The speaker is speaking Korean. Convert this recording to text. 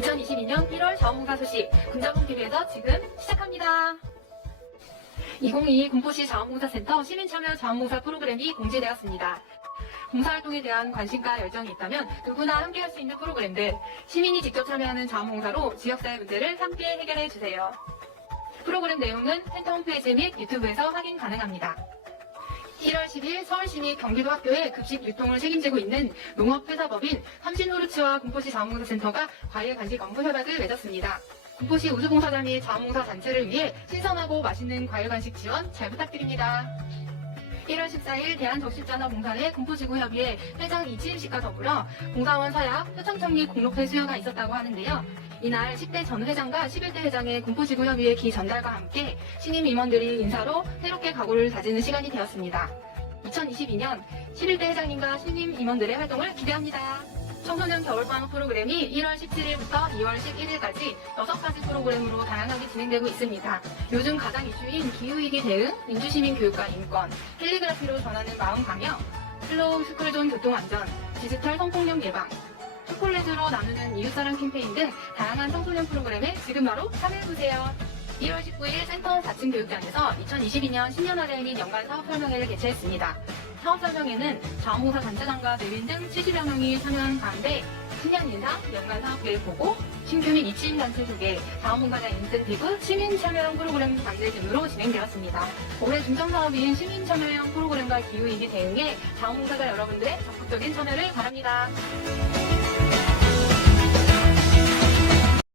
2022년 1월 자원봉사 소식 군자봉 TV에서 지금 시작합니다. 2022 군포시 자원봉사센터 시민참여 자원봉사 프로그램이 공지되었습니다. 봉사활동에 대한 관심과 열정이 있다면 누구나 함께 할 수 있는 프로그램들, 시민이 직접 참여하는 자원봉사로 지역사회 문제를 함께 해결해 주세요. 프로그램 내용은 센터 홈페이지 및 유튜브에서 확인 가능합니다. 1월 10일 서울시립 경기도 학교의 급식 유통을 책임지고 있는 농업회사법인 삼신노르츠와 군포시 자원봉사센터가 과일 간식 업무 협약을 맺었습니다. 군포시 우주봉사단 및 자원봉사 단체를 위해 신선하고 맛있는 과일 간식 지원 잘 부탁드립니다. 1월 14일 대한적십자나봉사회 군포지구협의회 회장 이치임식과 더불어 봉사원 서약 표창청 및 공로패 수여가 있었다고 하는데요. 이날 10대 전 회장과 11대 회장의 군포지구협의회 기 전달과 함께 신임 임원들이 인사로 새롭게 각오를 다지는 시간이 되었습니다. 2022년 11대 회장님과 신임 임원들의 활동을 기대합니다. 청소년 겨울방학 프로그램이 1월 17일부터 2월 11일까지 6가지 프로그램으로 다양하게 진행되고 있습니다. 요즘 가장 이슈인 기후위기 대응, 민주시민 교육과 인권, 캘리그라피로 전하는 마음 강요, 슬로우 스쿨존 교통안전, 디지털 성폭력 예방, 초콜릿으로 나누는 이웃사랑 캠페인 등 다양한 청소년 프로그램에 지금 바로 참여해보세요. 1월 19일 센터 4층 교육장에서 2022년 신년화를 및 연간 사업 설명회를 개최했습니다. 사업 설명회는 자원봉사 단체장과 내빈 등 70여 명이 참여한 가운데 신년 인사, 연간 사업 계획 보고, 신규 및 입시임 단체 소개, 자원봉사자 인센티브, 시민 참여형 프로그램 만들 등으로 진행되었습니다. 올해 중점 사업인 시민 참여형 프로그램과 기후위기 대응에 자원봉사자 여러분들의 적극적인 참여를 바랍니다.